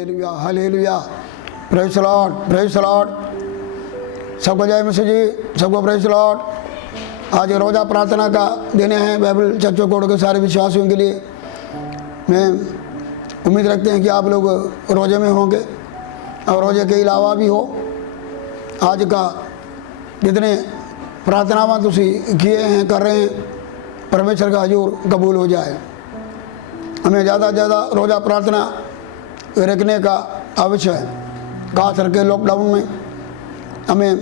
Hallelujah hallelujah, praise the Lord, praise the Lord. सबको जय मसीह जी, सबको प्रेज़ द लॉर्ड। आज रोज़ा प्रार्थना का दिन है बाइबल चर्च कोड के सारे विश्वासियों के लिए। मैं उम्मीद रखते हैं कि आप लोग रोज़े में होंगे और रोज़े के अलावा भी हो। आज का जितने प्रार्थनावां तुसी किए हैं, कर रहे हैं, परमेश्वर का हजूर कबूल हो जाए। हमें ज़्यादा से ज़्यादा रोज़ा प्रार्थना रखने का आवश्यक है। खास करके लॉकडाउन में हमें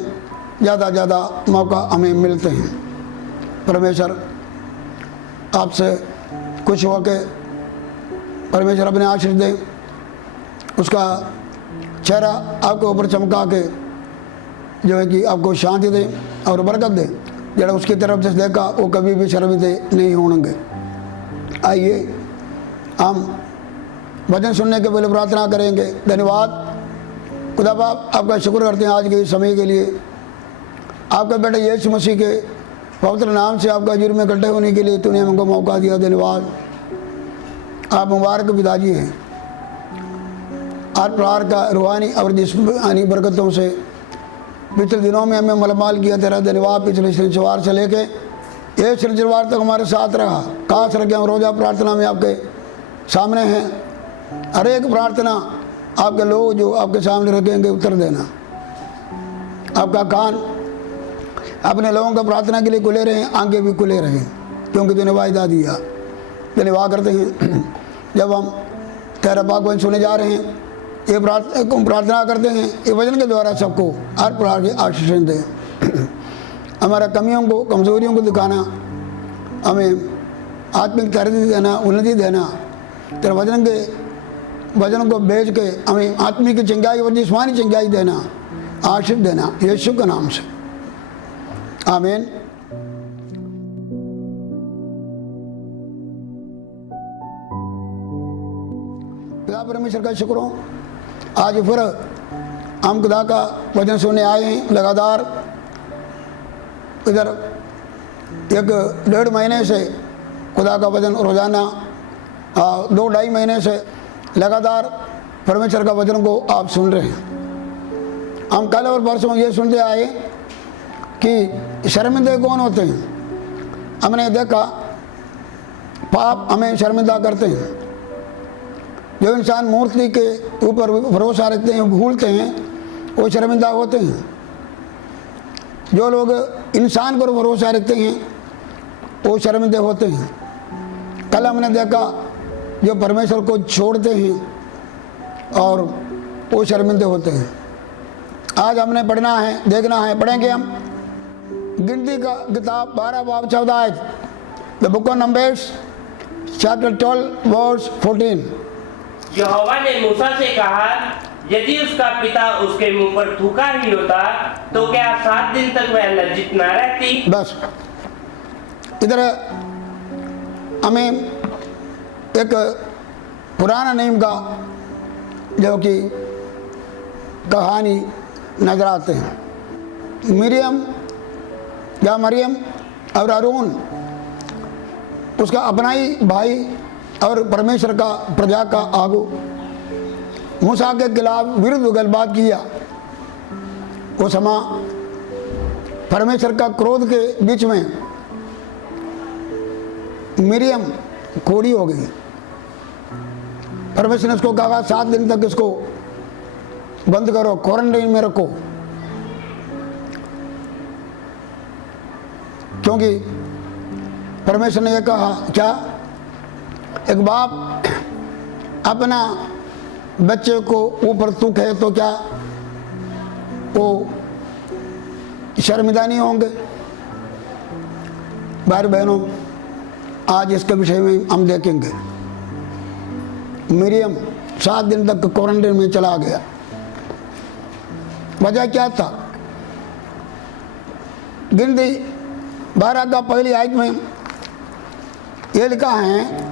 ज़्यादा से ज़्यादा मौका हमें मिलते हैं। परमेश्वर आपसे खुश हो के परमेश्वर अपने आशीष दे, उसका चेहरा आपके ऊपर चमका के जो है कि आपको शांति दे और बरकत दे। जरा उसकी तरफ से देखा वो कभी भी शर्मिंदे नहीं होंगे। आइए हम वचन सुनने के पहले प्रार्थना करेंगे। धन्यवाद खुदा बाप, आपका शुक्र करते हैं आज के समय के लिए। आपके बेटे यीशु मसीह के पवित्र नाम से आपका हजूर में इकट्ठे होने के लिए तूने हमको मौका दिया। धन्यवाद। आप मुबारक पिताजी हैं। आज प्रहार का रूहानी और जिस्मानी बरकतों से पिछले दिनों में हमें मलमाल किया। तेरा धन्यवाद। पिछले शनिवार से लेके ये शनिवार तक हमारे साथ रहा। खास करके हम रोज़ा प्रार्थना में आपके सामने हैं। हर एक प्रार्थना आपके लोग जो आपके सामने रखेंगे उत्तर देना। आपका कान अपने लोगों का प्रार्थना के लिए खुले रहें, आंखें भी खुले रहें, क्योंकि तूने वायदा दिया। धन्यवाद करते हैं जब हम तेरा बागवान सुने जा रहे हैं। ये प्रार्थना करते हैं ये वचन के द्वारा सबको हर प्रकार के आशीष दे। हमारा कमियों को, कमजोरियों को दिखाना, हमें आत्मिक तरक्की देना, उन्नति देना। तेरे वचन को भेज के हमें आत्मिक चंगाई और जिस्मानी चंगाई देना, आशीष देना, यीशु के नाम से, आमीन। खुदा परमेश्वर का शुक्र हो, आज फिर हम खुदा का वचन सुनने आए हैं। लगातार इधर 1-1.5 महीने से खुदा का वचन रोजाना 2-2.5 महीने से लगातार परमेश्वर का वचन को आप सुन रहे हैं। हम कल और परसों ये सुनते आए कि शर्मिंदे कौन होते हैं। हमने देखा पाप हमें शर्मिंदा करते हैं। जो इंसान मूर्ति के ऊपर भरोसा रखते हैं, भूलते हैं, वो शर्मिंदा होते हैं। जो लोग इंसान पर भरोसा रखते हैं वो शर्मिंदे होते हैं। कल हमने देखा जो परमेश्वर को छोड़ते हैं और वो शर्मिंदे होते हैं। आज हमने पढ़ना है, देखना है, पढ़ेंगे हम गिनती का किताब 12 बाब 14 आयत, the book of numbers chapter 12 verse 14। यहोवा ने मूसा से कहा, यदि उसका पिता उसके मुंह पर थूका ही होता तो क्या 7 दिन तक वह लज्जित न रहती। बस इधर हमें एक पुराना नियम का जो कि कहानी नजर आते हैं। मरियम और हारून, उसका अपना ही भाई और परमेश्वर का प्रजा का आगू मूसा के खिलाफ विरुद्ध गलबात किया। वो समा परमेश्वर का क्रोध के बीच में मरियम कोड़ी हो गई। परमेश्वर ने उसको कहा 7 दिन तक इसको बंद करो, क्वारंटाइन में रखो, क्योंकि परमेश्वर ने यह कहा, क्या एक बाप अपना बच्चे को ऊपर तुक है तो क्या वो शर्मिंदा नहीं होंगे। भाई बहनों, आज इसके विषय में हम देखेंगे। मरियम 7 दिन तक क्वारंटाइन में चला गया। वजह क्या था? गिनती 12 का पहली आयत में ये लिखा है,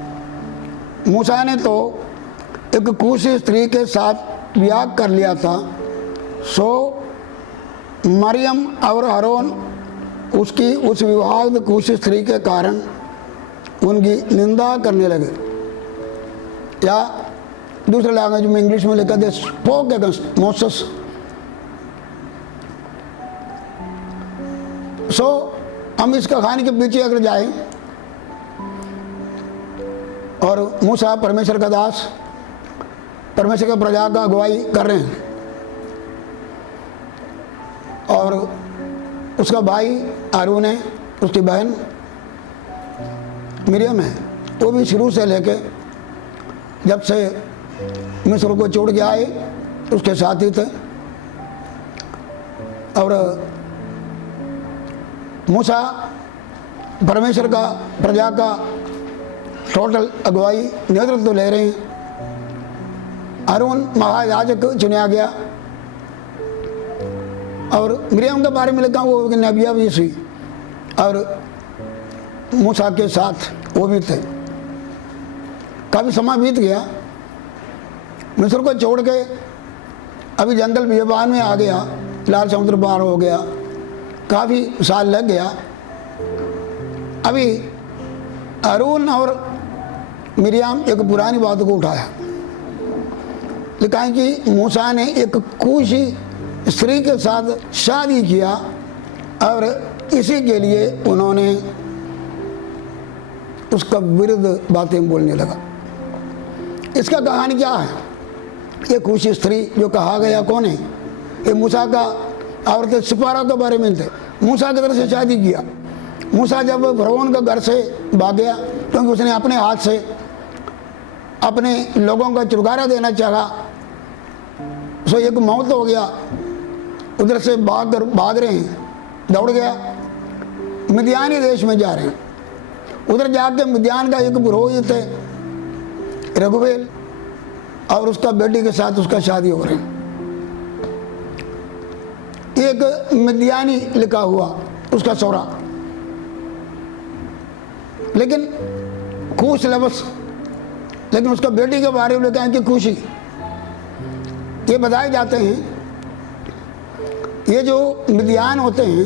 मूसा ने तो एक कूशी स्त्री के साथ विवाह कर लिया था, सो मरियम और हारून उसकी उस विवाह कूशी स्त्री के कारण उनकी निंदा करने लगे। या दूसरे लैंग्वेज में इंग्लिश में लिखा दे स्पोक अगेंस्ट मोसेस। सो हम इस कहानी के पीछे अगर जाएं, और मूसा परमेश्वर का दास परमेश्वर के प्रजा का अगुवाई कर रहे हैं, और उसका भाई हारून है, उसकी बहन मिरियम है, वो भी शुरू से लेके जब से मिस्र को छोड़ के आए उसके साथ ही थे। और मूसा परमेश्वर का प्रजा का टोटल अगुवाई नेतृत्व ले रहे हैं। हारून महायाजक चुना गया, और मिरियम के बारे में लिखा वो नबिया भी थी, और मूसा के साथ वो भी थे। काफ़ी समय बीत गया, मिस्र को छोड़ के अभी जंगल बियाबान में आ गया, लाल समुद्र पार हो गया, काफ़ी साल लग गया। अभी हारून और मिरियम एक पुरानी बात को उठाया, लिखा है कि मूसा ने एक कूशी स्त्री के साथ शादी किया, और इसी के लिए उन्होंने उसका विरुद्ध बातें बोलने लगा। इसका कहानी क्या है? ये कूशी स्त्री जो कहा गया कौन है? ये मूसा का औरत सिपारा के बारे में थे। मूसा की तरफ से शादी किया। मूसा जब फरौन के घर से भाग गया, क्योंकि उसने अपने हाथ से अपने लोगों का छुटकारा देना चाहा, सो एक मौत हो गया। उधर से भाग रहे हैं, दौड़ गया, मिद्यानी देश में जा रहे हैं। उधर जाके मिद्यान का एक पुरोहित है रघुवेल, और उसका बेटी के साथ उसका शादी हो रही। एक मिद्यानी लिखा हुआ उसका सौरा, लेकिन खूश लबस, लेकिन उसका बेटी के बारे में लिखा है कि खुशी। ये बताए जाते हैं ये जो मिद्यान होते हैं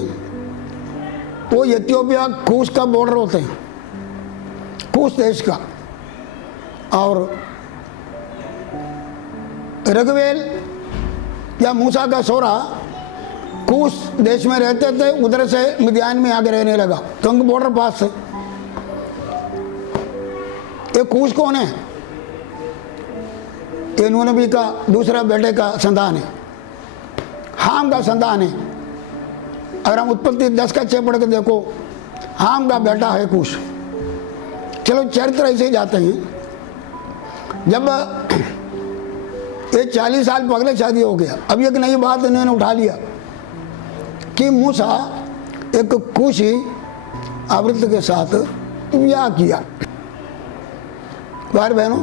वो इथियोपिया कूश का बॉर्डर होते हैं, कूश देश का। और रघुवेल या मूसा का सोरा कूश देश में रहते थे, उधर से मिद्यान में आगे रहने लगा, क्योंकि बॉर्डर पास से। ये कूश कौन है? ये नूह नबी का दूसरा बेटे का संतान है, हाम का संतान है। अगर हम उत्पत्ति 10 का 6 पढ़ के देखो, हाम का बेटा है कूश। चलो चरित्र ऐसे ही जाते हैं। जब ये 40 साल पहले शादी हो गया, अब एक नई बात इन्होंने उठा लिया कि मूसा एक कूशी आवृत्त के साथ ब्याह किया। भाई बहनों,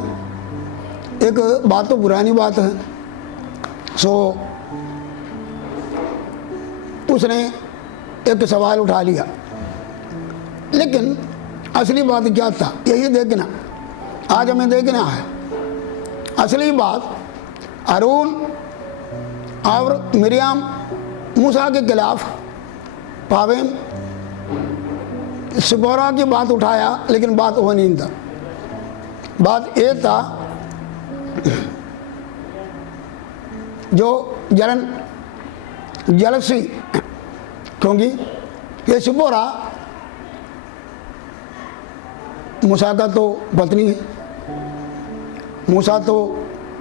एक बात तो पुरानी बात है। सो उसने एक सवाल उठा लिया, लेकिन असली बात क्या था यही देखना, आज हमें देखना है। असली बात हारून और मिरियम मूसा के खिलाफ पावेम सिपोरा की बात उठाया, लेकिन बात वो नहीं था। बात ये था जो जलसी, क्योंकि ये सिपोरा मूसा का तो पत्नी है। मूसा तो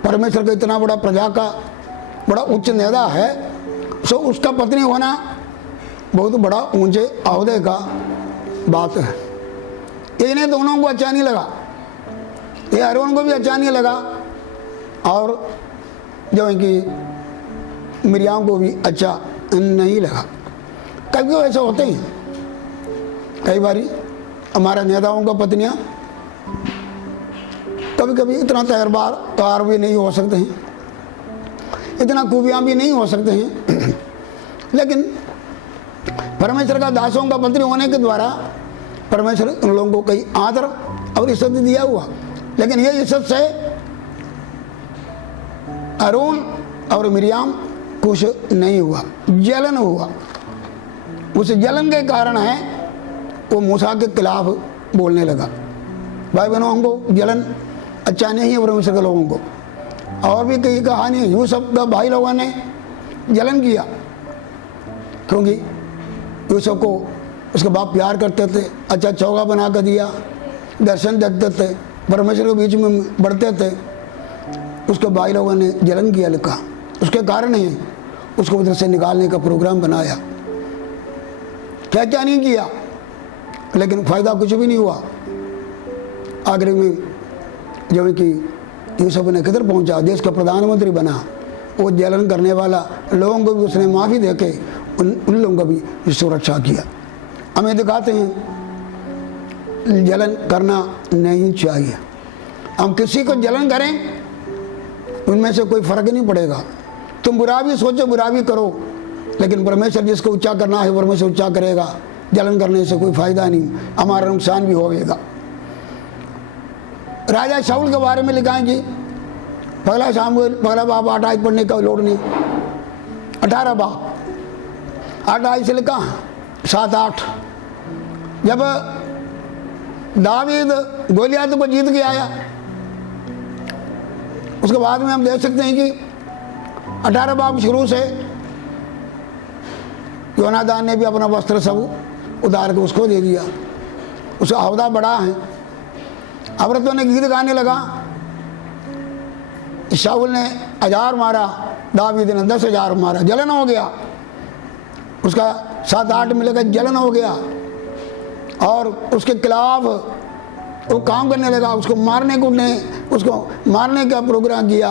परमेश्वर का इतना बड़ा प्रजा का बड़ा उच्च नेता है, सो उसका पत्नी होना बहुत बड़ा ऊंचे अहदे का बात है। ये इन्हें दोनों को अच्छा नहीं लगा, ये हारून को भी अच्छा नहीं लगा, और जो कि मिरियम को भी अच्छा नहीं लगा। कभी ऐसे होते हैं, कई बारी हमारे नेताओं का पत्नियां कभी कभी इतना तैयार भी नहीं हो सकते हैं, इतना खूबियाँ भी नहीं हो सकते हैं, लेकिन परमेश्वर का दासों का पत्नी होने के द्वारा परमेश्वर उन लोगों को कई आदर और इज्जत दिया हुआ। लेकिन ये इज्जत से हारून और मिरियम कुछ नहीं हुआ, जलन हुआ। उस जलन के कारण है वो मूसा के खिलाफ बोलने लगा। भाई बहनों, हमको जलन अच्छा नहीं है परमेश्वर के लोगों को। और भी कई कहानी है। यूसुफ का भाई लोगों ने जलन किया, क्योंकि यूसुफ को उसके बाप प्यार करते थे, अच्छा चौका बना कर दिया, दर्शन देखते थे, परमेश्वर के बीच में बढ़ते थे। उसके भाई लोगों ने जलन किया, लिखा उसके कारण ही उसको उधर से निकालने का प्रोग्राम बनाया। क्या क्या नहीं किया, लेकिन फ़ायदा कुछ भी नहीं हुआ। आखिर में जो कि यूसुफ ने किधर पहुंचा, देश का प्रधानमंत्री बना। वो जलन करने वाला लोगों को भी उसने माफ़ी देके उन लोगों का भी सुरक्षा किया। हमें दिखाते हैं जलन करना नहीं चाहिए। हम किसी को जलन करें, उनमें से कोई फ़र्क नहीं पड़ेगा। तुम बुरा भी सोचो, बुरा भी करो, लेकिन परमेश्वर जिसको ऊंचा करना है परमेश्वर ऊंचा करेगा। जलन करने से कोई फ़ायदा नहीं, हमारा नुकसान भी होगा। राजा शाऊल के बारे में लिखा है जी, पहला शामुएल पहला बाप 8 आयत पढ़ने का लोड नहीं, 18 बाप 8 आयत से लिखा 7-8। जब दावीद गोलियात को जीत के आया, उसके बाद में हम देख सकते हैं कि 18 बाप शुरू से योनादान ने भी अपना वस्त्र सब उतार के उसको दे दिया। उसका अहदा बड़ा है। औरतों ने गीत गाने लगा, शाऊल ने 1000 मारा, दावीद ने 10,000 मारा। जलन हो गया, उसका 7-8 मिलकर जलन हो गया और उसके खिलाफ वो काम करने लगा। उसको मारने का प्रोग्राम किया,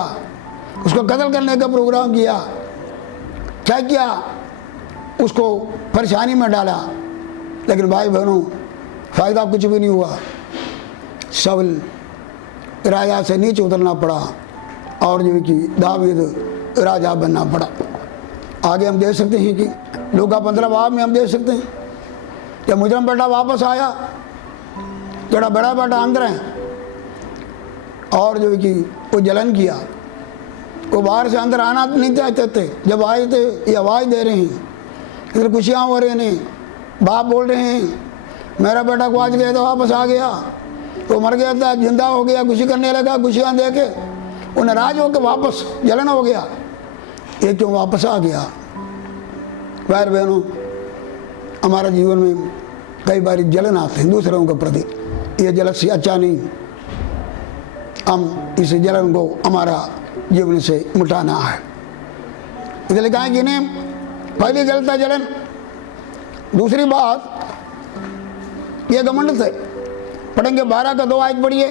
उसको कत्ल करने का प्रोग्राम किया। क्या किया, उसको परेशानी में डाला। लेकिन भाई बहनों, फ़ायदा कुछ भी नहीं हुआ। शाऊल राजा से नीचे उतरना पड़ा और जो कि दावीद राजा बनना पड़ा। आगे हम देख सकते हैं कि लूका 15 बाब में हम देख सकते हैं जब मुजरम बेटा वापस आया, जड़ा बड़ा बेटा अंदर है, और जो कि वो जलन किया। वो बाहर से अंदर आना नहीं चाहते थे। जब आए थे ये आवाज़ दे रहे हैं, इधर खुशियाँ हो रही हैं, बाप बोल रहे हैं मेरा बेटा को आज गया था वापस आ गया, वो मर गया था जिंदा हो गया, खुशी करने लगा। खुशियाँ दे के वो नाराज होकर वापस जलन हो गया, ये क्यों वापस आ गया। भाई बहनों, हमारे जीवन में कई बार जलन आते हैं दूसरों के प्रति। ये जलन से अच्छा नहीं, हम इस जलन को हमारा जीवन से मिटाना है। इधर लिखा है कि इन्हें पहली गलत जलन। दूसरी बात ये घमंड थे। पढ़ेंगे 12 का 2 आयत पढ़िए,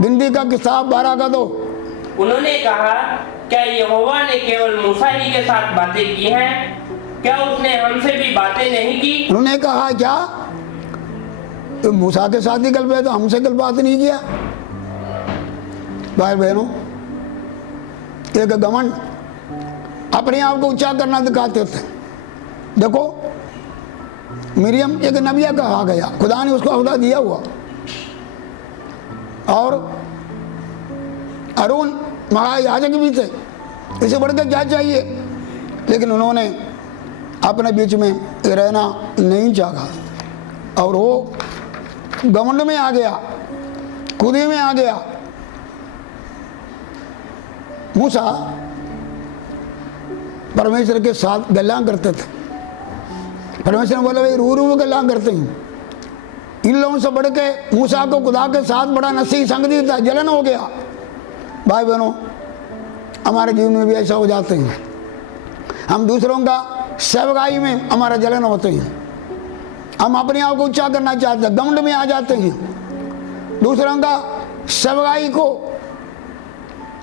गिनती का किताब 12 का 2। उन्होंने कहा, क्या यहोवा ने केवल मूसा ही के साथ बातें की हैं? क्या उसने हमसे भी बातें नहीं की? उन्होंने कहा क्या तो मूसा के साथ ही गल पे, तो हमसे कल बात नहीं किया। भाई बहनों, एक घमंड, अपने आप को ऊंचा करना दिखाते थे। देखो मिरियम एक नबिया कहा गया, खुदा ने उसको अहदा दिया हुआ, और अरून महायाजक भी थे। इसे बढ़ के क्या चाहिए, लेकिन उन्होंने अपने बीच में रहना नहीं चाहा और वो घमंड में आ गया, खुदी में आ गया। मूसा परमेश्वर के साथ गल्ला करते थे। परमेश्वर ने बोला भाई रू गल्ला करते हैं। इन लोगों से बढ़ के मूसा को खुदा के साथ बड़ा नसीह संग दी था, जलन हो गया। भाई बहनों, हमारे जीवन में भी ऐसा हो जाते हैं। हम दूसरों का सेवकाई में हमारा जलन होते हैं। हम अपने आप को ऊंचा करना चाहते हैं, घमंड में आ जाते हैं। दूसरों का सेवकाई को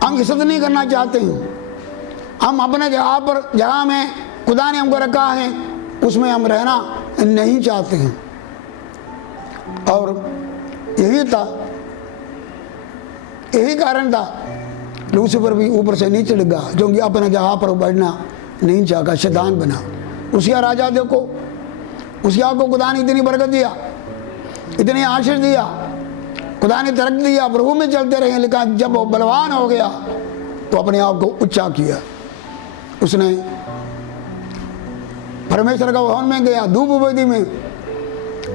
हम इज्जत नहीं करना चाहते हैं। हम अपने जगह में खुदा ने हमको रखा है, उसमें हम रहना नहीं चाहते हैं। और यही था, यही कारण था लूसीफर भी ऊपर से नीचे लगा, क्योंकि अपने जगह पर बैठना नहीं चाहा, शैतान बना। उसिया राजा देखो, उसिया को खुदा ने इतनी बरकत दिया, इतनी आशीष दिया, खुदा ने तरक्की दिया, प्रभु में चलते रहे। लेकिन जब वो बलवान हो गया तो अपने आप को ऊंचा किया। उसने परमेश्वर का भवन में गया, धूप वेदी में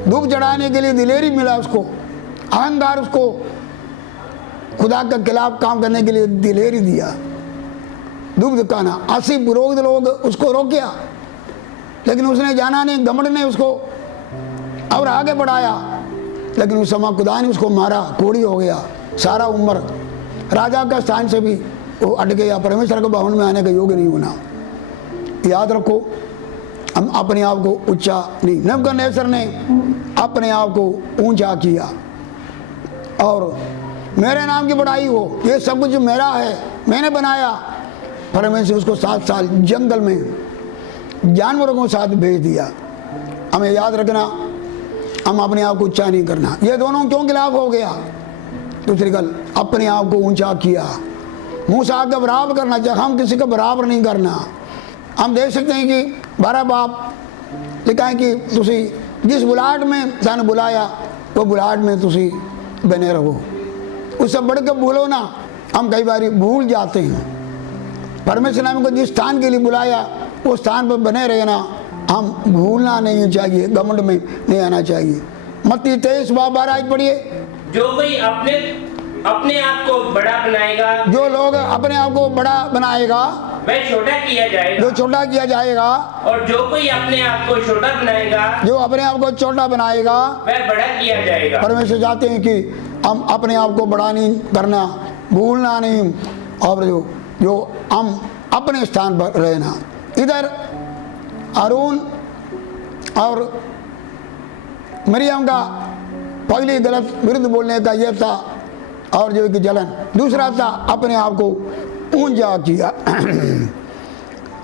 धूप चढ़ाने के लिए दिलेरी मिला उसको, अहंकार उसको खुदा के खिलाफ काम करने के लिए दिलेरी दिया, दुग्ध खाना। 80 पुरोहित लोग उसको रोकिया, लेकिन उसने जाना नहीं, घमंड ने उसको और आगे बढ़ाया। लेकिन उस समय खुदा ने उसको मारा, कोड़ी हो गया, सारा उम्र राजा का स्थान से भी वो अट गया, परमेश्वर के भवन में आने का योग्य नहीं होना। याद रखो, हम अपने आप को ऊंचा नहीं, नबूकदनेस्सर ने अपने आप को ऊंचा किया और मेरे नाम की बड़ाई हो, ये सब कुछ मेरा है, मैंने बनाया। परमेश्वर उसको 7 साल जंगल में जानवरों के साथ भेज दिया। हमें याद रखना, हम अपने आप को ऊंचा नहीं करना। ये दोनों क्यों खिलाफ हो गया? दूसरी गल, अपने आप को ऊंचा किया, मूसा का बराबर करना चाहिए, हम किसी का बराबर नहीं करना। हम देख सकते हैं कि 12 बाप लिखा है कि तुसी जिस बुलाहट में तन बुलाया वो बुलाहट में तुसी बने रहो, उससे बढ़ के भूलो ना। हम कई बार भूल जाते हैं। परमेश्वर ने हमको जिस स्थान के लिए बुलाया उस स्थान पर बने रहना, हम भूलना नहीं चाहिए, घमंड में नहीं आना चाहिए। मत्ती 23:12 पढ़िए। जो कोई अपने आप को बड़ा बनाएगा, जो लोग अपने आप को बड़ा बनाएगा वह छोटा किया जाएगा, जो छोटा किया जाएगा, और जो कोई अपने आप को छोटा बनाएगा, जो अपने आप को छोटा बनाएगा वह बड़ा किया जाएगा। परमेश्वर चाहते हैं कि हम अपने आप को बड़ा नहीं करना, भूलना नहीं, और जो हम अपने स्थान पर रहना। इधर हारून और मरियम का पहली गलत विरुद्ध बोलने का यह था, और जो कि जलन। दूसरा था अपने आप को ऊंचा किया।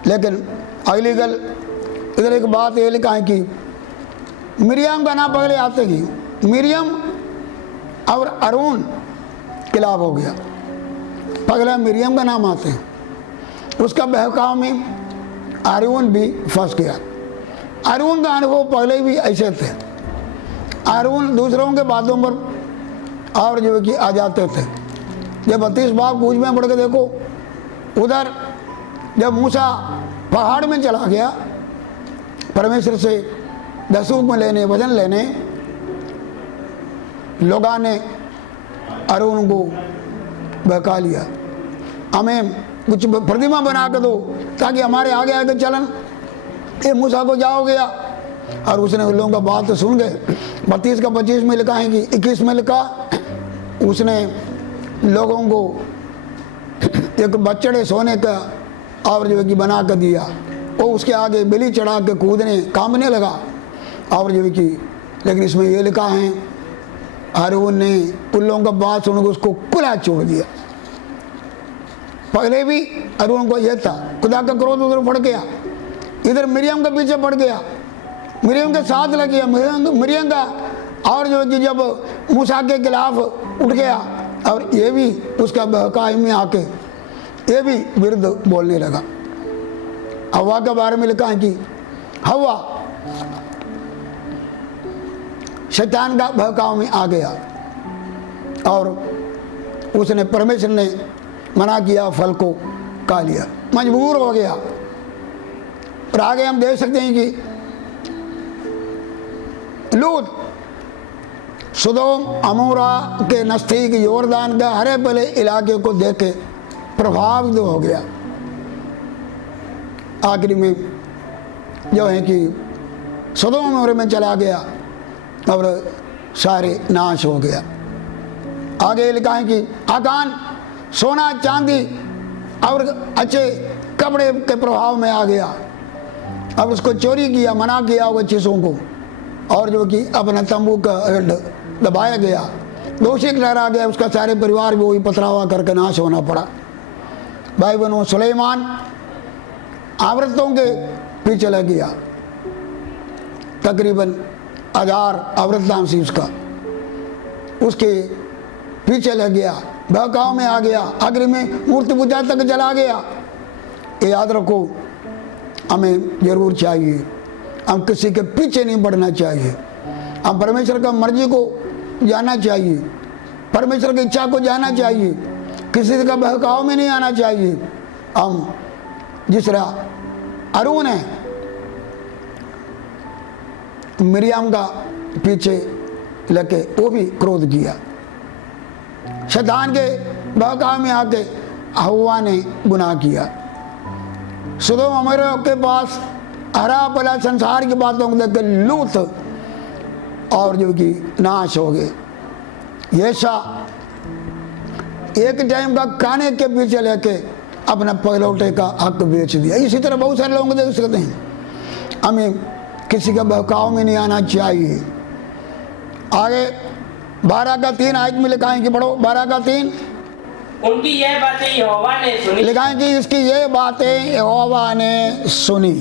लेकिन अगली गल इधर एक बात ये लिखा है कि मरियम का नाम पहले आते ही मरियम और हारून खिलाफ हो गया। पहले मरियम का नाम आते हैं, उसका बहकाव में हारून भी फंस गया। हारून का अनुभव पहले भी ऐसे थे। हारून दूसरों के बातों पर और जो कि आ जाते थे। जब 32 बाब कूच में पढ़ के देखो, उधर जब मूसा पहाड़ में चला गया परमेश्वर से दसूक में लेने, वजन लेने, लोगों ने हारून को बहका लिया, हमें कुछ प्रतिमा बना के दो ताकि हमारे आगे आगे चलन। ये मूसा को जाओ गया और उसने उन लोगों का बात तो सुन गए। 32 का 25 में लिखा है कि 21 में लिखा, उसने लोगों को एक बच्चड़े सोने का और जो कि बना कर दिया, वो उसके आगे बलि चढ़ा के कूदने कांपने लगा। और जो कि लेकिन इसमें ये लिखा है हारून ने उन लोगों का बात सुनकर उसको खुला छोड़ दिया। पहले भी हारून को यह था, खुदा का क्रोध उधर पड़ गया, इधर मरियम के पीछे पड़ गया, मरियम के साथ लग गया। मरियम का और जो कि जब मूसा के खिलाफ उठ गया और ये भी उसका बहकाव में आके ये भी विरुद्ध बोलने लगा। हवा के बारे में लिखा है कि हवा शैतान का बहकाव में आ गया और उसने परमेश्वर ने मना किया, फल को खा लिया, मजबूर हो गया। और आगे हम देख सकते हैं कि लूत सुदोम अमोरा के नज़दीक योरदान का हरे भले इलाके को देख के प्रभावित हो गया। आखिरी में जो है कि सुदोम अमोरा में चला गया और सारे नाश हो गया। आगे लिखा है कि आकान सोना चांदी और अच्छे कपड़े के प्रभाव में आ गया, अब उसको चोरी किया, मना किया वो चीज़ों को, और जो कि अपना तंबू का हेड दबाया गया, दोषी ठहरा गया, उसका सारे परिवार भी वही पथरावा करके नाश होना पड़ा। भाई बहनों, सुलेमान आवृतों के पीछे लग गया, तकरीबन 1000 आवृत नाम से उसके पीछे लग गया, बहकाव में आ गया, आखिर में मूर्ति पूजा तक चला गया। ये याद रखो, हमें जरूर चाहिए, हम किसी के पीछे नहीं पड़ना चाहिए, हम परमेश्वर का मर्जी को जानना चाहिए, परमेश्वर की इच्छा को जानना चाहिए, किसी का बहकाव में नहीं आना चाहिए। हम जिस तरह हारून है मरियम का पीछे लगे, वो भी क्रोध किया, शैतान के बहकावे में आके हवा ने गुनाह किया। सुदोम अमोरा के पास हरा पला संसार की बातों को देख लूत और जो कि नाश हो गए। ऐसा एक टाइम का खाने के पीछे लेके अपना पगलौटे का हक बेच दिया। इसी तरह बहुत सारे लोगों को देख सकते हैं। हमें किसी के बहकाव में नहीं आना चाहिए। आगे 12:3 आयत में लिखा है कि पढ़ो 12:3। उनकी यह बातें यहोवा ने सुनी। लिखा है कि इसकी ये बातें यहोवा ने सुनी।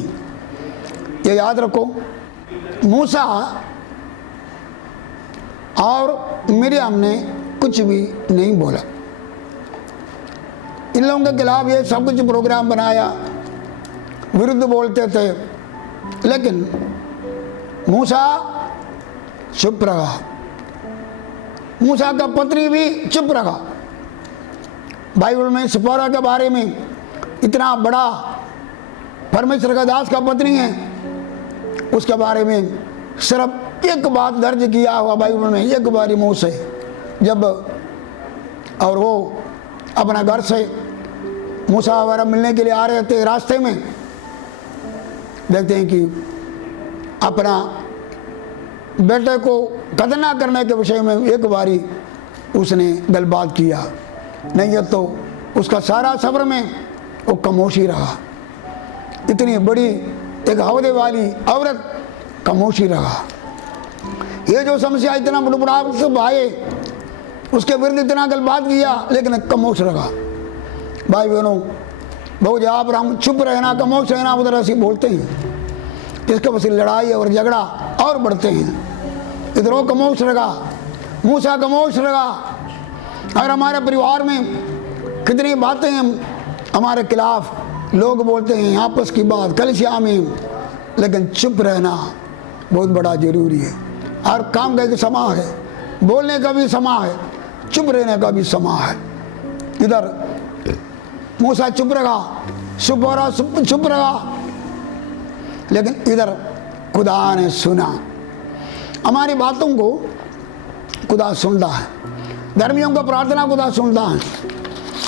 ये याद रखो, मूसा और मिरियम ने कुछ भी नहीं बोला। इन लोगों के खिलाफ ये सब कुछ प्रोग्राम बनाया, विरुद्ध बोलते थे, लेकिन मूसा चुप रहा। मूसा का पत्री भी चुप रहा। बाइबल में सिपोरा के बारे में इतना बड़ा परमेश्वर का दास का पत्नी है, उसके बारे में सिर्फ एक बात दर्ज किया हुआ बाइबल में, एक बारी मुंह से जब और वो अपना घर से मूसा वगैरह मिलने के लिए आ रहे थे, रास्ते में देखते हैं कि अपना बेटे को कत्ल न करने के विषय में एक बारी उसने गलबात किया। नहीं है तो उसका सारा सब्र में वो खामोशी रहा। इतनी बड़ी एक हौदे वाली औरत खामोशी रहा। ये जो समस्या इतना बुढ़ाप से भाई उसके विरुद्ध इतना गलबात किया, लेकिन खामोश रहा। भाई बहनों, बहुत जहाँ पर हम चुप रहना, खामोश रहना उधर ऐसे बोलते हैं, इसके वजह से लड़ाई और झगड़ा और बढ़ते हैं। इधर वो खामोश रहा, मूसा खामोश रहा। अगर हमारे परिवार में कितनी बातें हमारे खिलाफ लोग बोलते हैं, आपस की बात कलिसिया में, लेकिन चुप रहना बहुत बड़ा जरूरी है। और काम का एक समय है, बोलने का भी समय है, चुप रहने का भी समय है। इधर मूसा चुप रहा, सिपोरा चुप रहा, लेकिन इधर खुदा ने सुना। हमारी बातों को खुदा सुनता है, धर्मियों का प्रार्थना खुदा सुनता है।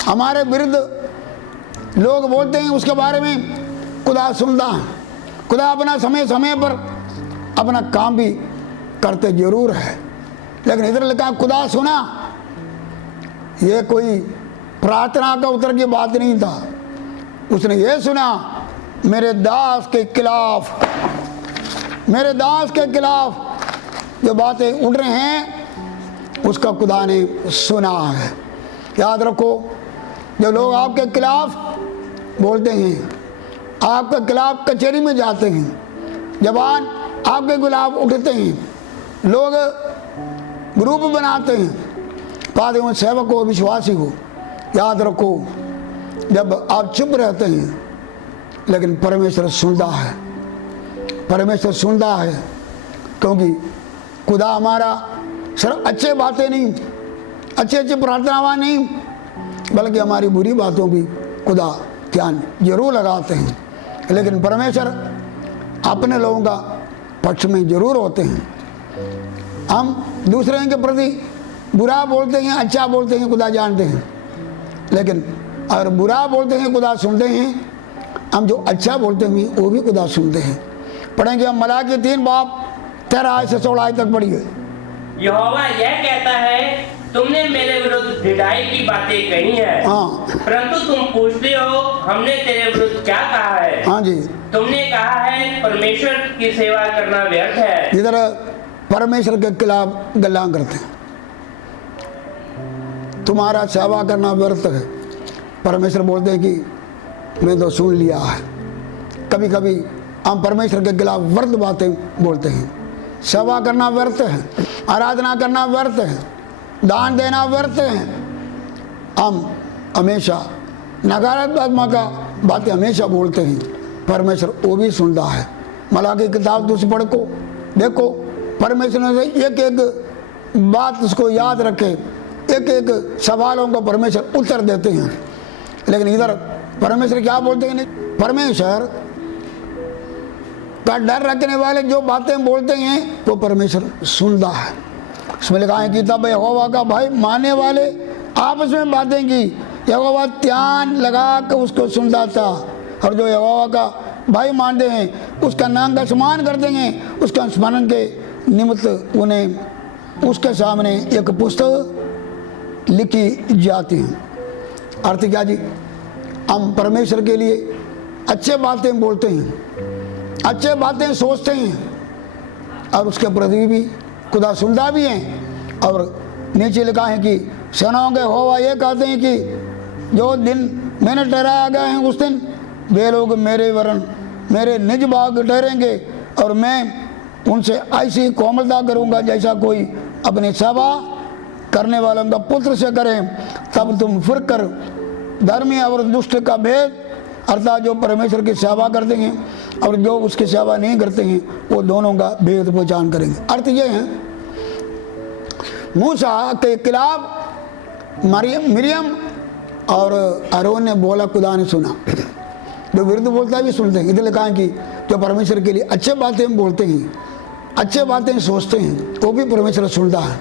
हमारे विरुद्ध लोग बोलते हैं उसके बारे में खुदा सुनता है। खुदा अपना समय समय पर अपना काम भी करते जरूर है, लेकिन इधर लिखा खुदा सुना। ये कोई प्रार्थना का उत्तर की बात नहीं था। उसने ये सुना, मेरे दास के खिलाफ, मेरे दास के खिलाफ जो बातें उड़ रहे हैं उसका खुदा ने सुना है। याद रखो, जो लोग आपके खिलाफ बोलते हैं, आपके खिलाफ कचहरी में जाते हैं, जवान आपके खिलाफ उठते हैं, लोग ग्रुप बनाते हैं, पादे हो, सेवक हो, विश्वासी हो, याद रखो जब आप चुप रहते हैं, लेकिन परमेश्वर सुनता है। परमेश्वर सुनता है, क्योंकि खुदा हमारा सिर्फ अच्छे बातें नहीं, अच्छे प्रार्थनावां नहीं, बल्कि हमारी बुरी बातों भी खुदा ध्यान जरूर लगाते हैं। लेकिन परमेश्वर अपने लोगों का पक्ष में जरूर होते हैं। हम दूसरे के प्रति बुरा बोलते हैं, अच्छा बोलते हैं, खुदा जानते हैं, लेकिन अगर बुरा बोलते हैं खुदा सुनते हैं, हम जो अच्छा बोलते हैं वो भी खुदा सुनते हैं। पढ़ेंगे हम मलाकी 3:13 से 16 तक पढ़िए। यहोवा यह कहता है, तुमने मेरे विरुद्ध ढिठाई की बातें कही है, हाँ, परंतु तुम पूछते हो हमने तेरे विरुद्ध क्या कहा है। हाँ जी, तुमने कहा है परमेश्वर की सेवा करना व्यर्थ है। इधर परमेश्वर के खिलाफ गल्ला करते हैं, तुम्हारा सेवा करना व्यर्थ है। परमेश्वर बोलते हैं कि मैं तो सुन लिया है। कभी कभी हम परमेश्वर के खिलाफ व्यर्थ बातें बोलते हैं। सेवा करना व्यर्थ है, आराधना करना व्यर्थ है, दान देना व्यर्थ है। हम हमेशा नकारात्मक बातें हमेशा बोलते हैं, परमेश्वर वो भी सुनता है। मलाकी किताब दूसरी पढ़ को देखो, परमेश्वर ने एक एक बात उसको याद रखे, एक एक सवालों को परमेश्वर उत्तर देते हैं। लेकिन इधर परमेश्वर क्या बोलते हैं? परमेश्वर का डर रखने वाले जो बातें बोलते हैं वो परमेश्वर सुनता है। इसमें लिखा है कि तब यहोवा का भय मानने वाले आपस में बातें की। यहोवा ध्यान लगा कर उसको सुनता था, और जो यहोवा का भाई मानते हैं उसका नाम का सम्मान करते हैं, उसका स्मरण के निमित्त उन्हें उसके सामने एक पुस्तक लिखी जाती है। अर्थ क्या जी? हम परमेश्वर के लिए अच्छे बातें बोलते हैं, अच्छे बातें सोचते हैं, और उसके प्रति भी खुदा सुनता भी है। और नीचे लिखा है कि सेनाओं के यहोवा ये कहते हैं कि जो दिन मैंने ठहराया गया है उस दिन वे लोग मेरे वरण मेरे निज बाग ठहरेंगे, और मैं उनसे ऐसी कोमलता करूंगा जैसा कोई अपनी सेवा करने वालों का पुत्र से करे। तब तुम फिर कर धर्मी और दुष्ट का भेद, अर्थात जो परमेश्वर की सेवा करते हैं और जो उसकी सेवा नहीं करते हैं, वो दोनों का भेद पहचान करेंगे। अर्थ ये है, मूसा के खिलाफ मरियम और आरोन ने बोला, खुदा ने सुना। जो विरुद्ध बोलता है भी सुनते हैं। इसलिए कहा कि जो परमेश्वर के लिए अच्छे बातें बोलते हैं, अच्छे बातें सोचते हैं, वो भी परमेश्वर सुनता है।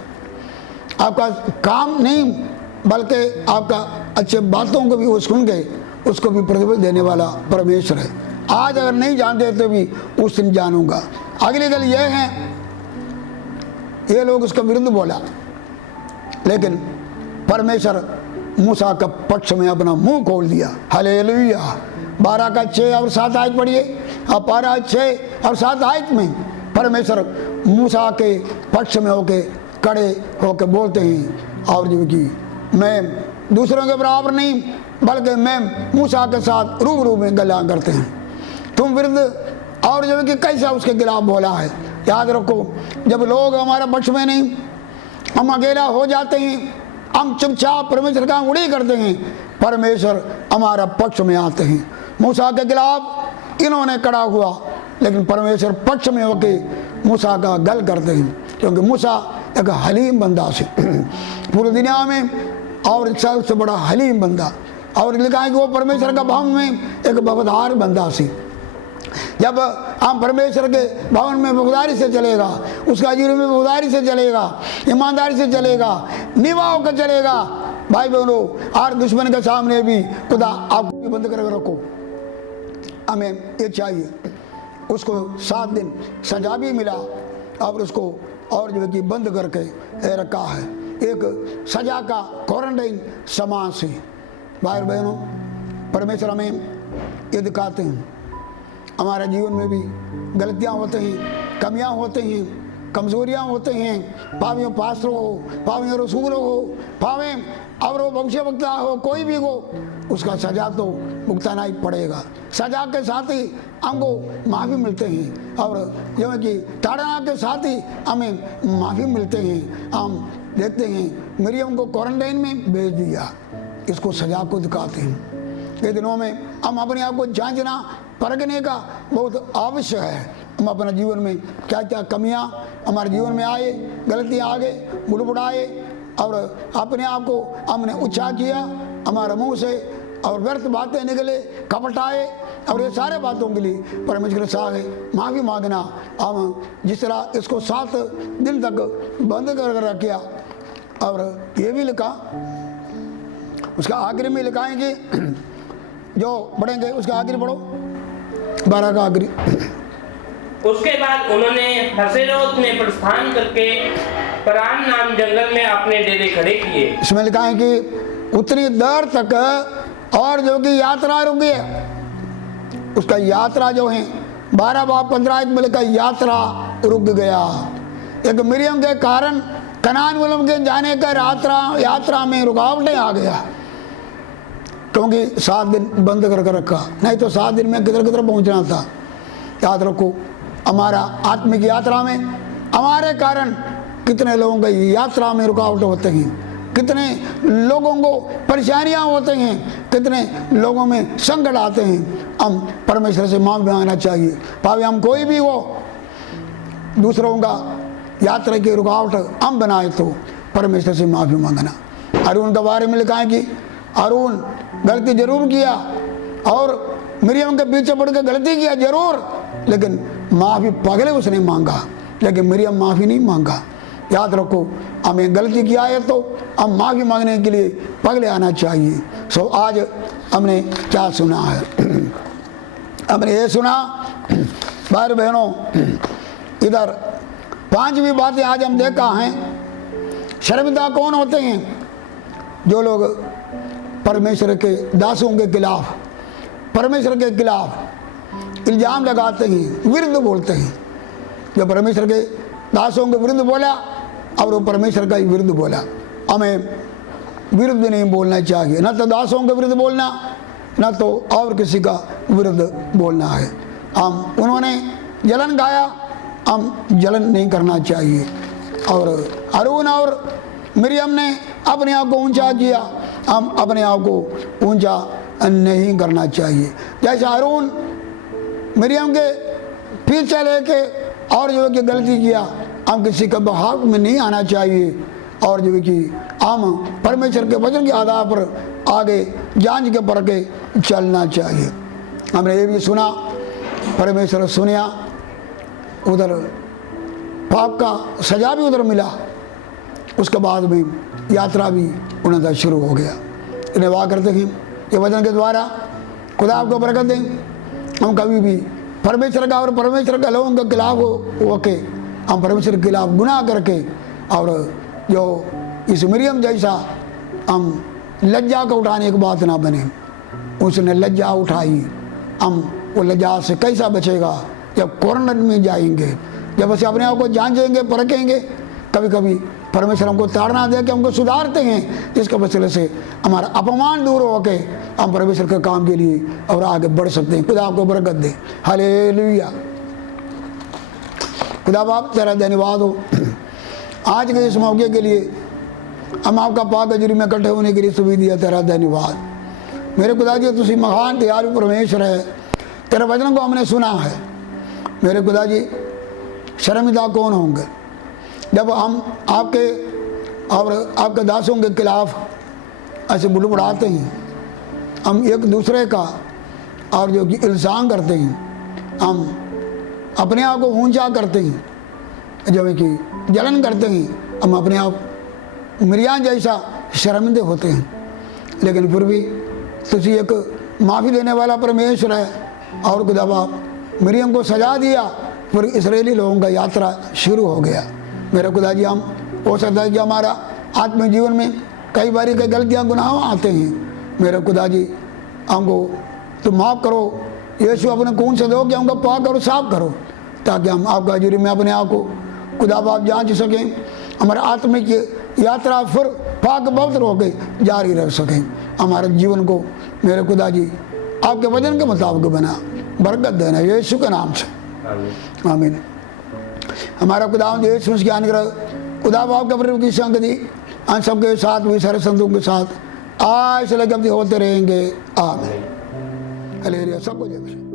आपका काम नहीं बल्कि आपका अच्छे बातों को भी वो सुन के उसको भी प्रतिफल देने वाला परमेश्वर है। आज अगर नहीं जानते तो भी उस दिन जानूंगा। अगली गल ये है, ये लोग उसका विरुद्ध बोला, लेकिन परमेश्वर मूसा का पक्ष में अपना मुंह खोल दिया। हालेलुया। 12 का 6 और 7 आयत पढ़िए। अब 12, 6 और 7 आयत में परमेश्वर मूसा के पक्ष में होके खड़े होके बोलते हैं, और जो कि मैं दूसरों के बराबर नहीं बल्कि मैं मूसा के साथ रूबरू में गला करते हैं। तुम विरुद्ध और जो कि कैसा उसके खिलाफ बोला है। याद रखो, जब लोग हमारा पक्ष में नहीं, हम अकेला हो जाते हैं, हम चुपचाप परमेश्वर का उड़ी करते हैं, परमेश्वर हमारा पक्ष में आते हैं। मूसा के खिलाफ इन्होंने खड़ा हुआ, लेकिन परमेश्वर पक्ष में होके मूसा का गल करते हैं, क्योंकि मूसा एक हलीम बंदा से पूरी दुनिया में और सबसे बड़ा हलीम बंदा, और लिखा है कि वो परमेश्वर का भवन में एक वफादार बंदा से। जब हम परमेश्वर के भवन में वफादारी से चलेगा, उसका जीवन में वफादारी से चलेगा, ईमानदारी से चलेगा, निभा होकर चलेगा, भाई बहनों, और दुश्मन के सामने भी खुदा आपको बंद करके रखो। हमें ये चाहिए। उसको 7 दिन सजा भी मिला, और उसको और जो कि बंद करके रखा है, एक सजा का क्वारंटाइन समान से। भाई बहनों, परमेश्वर हमें ये दिखाते हैं, हमारे जीवन में भी गलतियां होते हैं, कमियां होते हैं, कमजोरियां होते हैं, पावियों पास्टरों हो, पावियों रसूलों हो, पावे और वो भविष्यवक्ता हो, कोई भी हो, उसका सजा तो भुगताना ही पड़ेगा। सजा के साथ ही हमको माफ़ी मिलते हैं, और जो कि ताड़ना के साथ ही हमें माफ़ी मिलते हैं। हम देखते हैं मरियम को क्वारंटाइन में भेज दिया, इसको सजा को दिखाते हैं। ये दिनों में हम अपने आप को जांचना परखने का बहुत आवश्यक है। हम अपने जीवन में क्या क्या कमियां हमारे जीवन में आए, गलतियां आ गए, बुड़बुड़ाए, और अपने आप को हमने ऊंचा किया हमारे मुंह से, और व्यर्थ बातें निकले, कपट आए, और ये सारे बातों के लिए परमेश्वर से आगे माफ़ी मांगना। हम जिस तरह इसको 7 दिन तक बंद कर रखा, और ये भी लिखा, उसका आखिरी में लिखा है कि जो पढ़ेंगे उसका आखिरी पढ़ो, 12 का आखिरी। उसके बाद उन्होंने हसेरोत में प्रस्थान करके परान नाम जंगल में अपने डेरे खड़े किए। इसमें लिखा है कि उतनी देर तक और जो कि यात्रा रुक गई। उसका यात्रा जो है 12 बाब 15 में लिखा, यात्रा रुक गया। एक मरियम के कारण कनान मुल्क के जाने का यात्रा में रुकावटें आ गया, क्योंकि 7 दिन बंद कर रखा, नहीं तो 7 दिन में किधर किधर पहुंचना था। याद रखो, हमारा आत्मिक यात्रा में हमारे कारण कितने लोगों की यात्रा में रुकावट होते हैं, कितने लोगों को परेशानियां होते हैं, कितने लोगों में संकट आते हैं। हम परमेश्वर से माफ़ी मांगना चाहिए। भावी हम कोई भी हो, दूसरों का यात्रा की रुकावट हम बनाए तो परमेश्वर से माफ़ी मांगना। अरुण के बारे में लिखा है कि अरुण गलती जरूर किया, और मरियम के पीछे पड़ के गलती किया जरूर, लेकिन माफ़ी पगले उसने मांगा, लेकिन मरियम माफ़ी नहीं मांगा। याद रखो, हमें गलती किया है तो हम माफ़ी मांगने के लिए पगले आना चाहिए। सो आज हमने क्या सुना है? हमने ये सुना भाई बहनों, इधर पांचवी बातें आज हम देखा हैं। शर्मिंदा कौन होते हैं? जो लोग परमेश्वर के दासों के खिलाफ, परमेश्वर के खिलाफ इल्जाम लगाते हैं, विरुद्ध बोलते हैं। जो परमेश्वर के दासों के विरुद्ध बोला और वो परमेश्वर का ही विरुद्ध बोला। हमें विरुद्ध नहीं बोलना चाहिए, न तो दासों के विरुद्ध बोलना, न तो और किसी का विरुद्ध बोलना है। हम उन्होंने जलन गाया, हम जलन नहीं करना चाहिए। और हारून और मरियम ने अपने आप को ऊंचा किया, हम अपने आप को ऊंचा नहीं करना चाहिए। जैसे हारून मरियम के पीछे लेके और जो कि गलती किया, हम किसी के बहाव में नहीं आना चाहिए और जो कि हम परमेश्वर के वचन के आधार पर आगे जांच के पढ़ के चलना चाहिए। हमने ये भी सुना, परमेश्वर सुनिया, उधर पाप का सजा भी उधर मिला। उसके बाद में यात्रा भी उन्हें शुरू हो गया। इन्हें वाह करते हैं ये वचन के द्वारा। खुदा आपको बरकत दें। हम कभी भी परमेश्वर का और परमेश्वर के लोगों के खिलाफ होके, हम परमेश्वर के खिलाफ गुनाह करके और जो इस मरियम जैसा हम लज्जा को उठाने की बात ना बने। उसने लज्जा उठाई, हम वो लज्जा से कैसा बचेगा? जब कॉर्नर में जाएंगे, जब ऐसे अपने आप को जांचेंगे, परखेंगे। कभी कभी परमेश्वर हमको ताड़ना दे के हमको सुधारते हैं, जिसके वजह से हमारा अपमान दूर होके हम परमेश्वर के काम के लिए और आगे बढ़ सकते हैं। खुदा आपको बरकत दे। हालेलुया। खुदा बाप तेरा धन्यवाद हो आज के इस मौके के लिए, हम आपका पाक हजूरी में इकट्ठे होने के लिए सुविधा दिया। तेरा धन्यवाद मेरे खुदा जी, तुसी महान दयालु परमेश्वर है। तेरे वचन को हमने सुना है मेरे खुदा जी। शर्मिंदा कौन होंगे जब हम आपके और आपके दासों के खिलाफ ऐसे बुड़बुड़ाते हैं, हम एक दूसरे का और जो कि इल्ज़ाम करते हैं, हम अपने आप को ऊंचा करते हैं, जो कि जलन करते हैं, हम अपने आप मरियम जैसा शर्मिंदे होते हैं। लेकिन फिर भी तुझी एक माफ़ी देने वाला परमेश्वर है। और खुदा बाप मरियम को सजा दिया, फिर इस्राएली लोगों का यात्रा शुरू हो गया। मेरे खुदा जी, हम हो सकता है कि हमारा आत्मिक जीवन में कई बारी कई गलतियाँ गुनाह आते हैं। मेरे खुदा जी, हमको तुम माफ़ करो। यीशु अपने खून से दो कि हमको पाक और साफ करो, ताकि हम आपका हजूरी में अपने आप को खुदा बाप जांच सकें। हमारे आत्मिक यात्रा फिर पाक पवित्र होकर जारी रख सकें। हमारे जीवन को मेरे खुदा जी आपके वचन के मुताबिक बना बरकत देना यीशु के नाम से, आमीन। हमारा खुदा यीशु की अनुग्रह, खुदा बाप के प्रभु की संगति हम सबके साथ भी सारे संतों के साथ आज से लगे होते रहेंगे, आमीन। हालेलुया। सबको जय मसीह।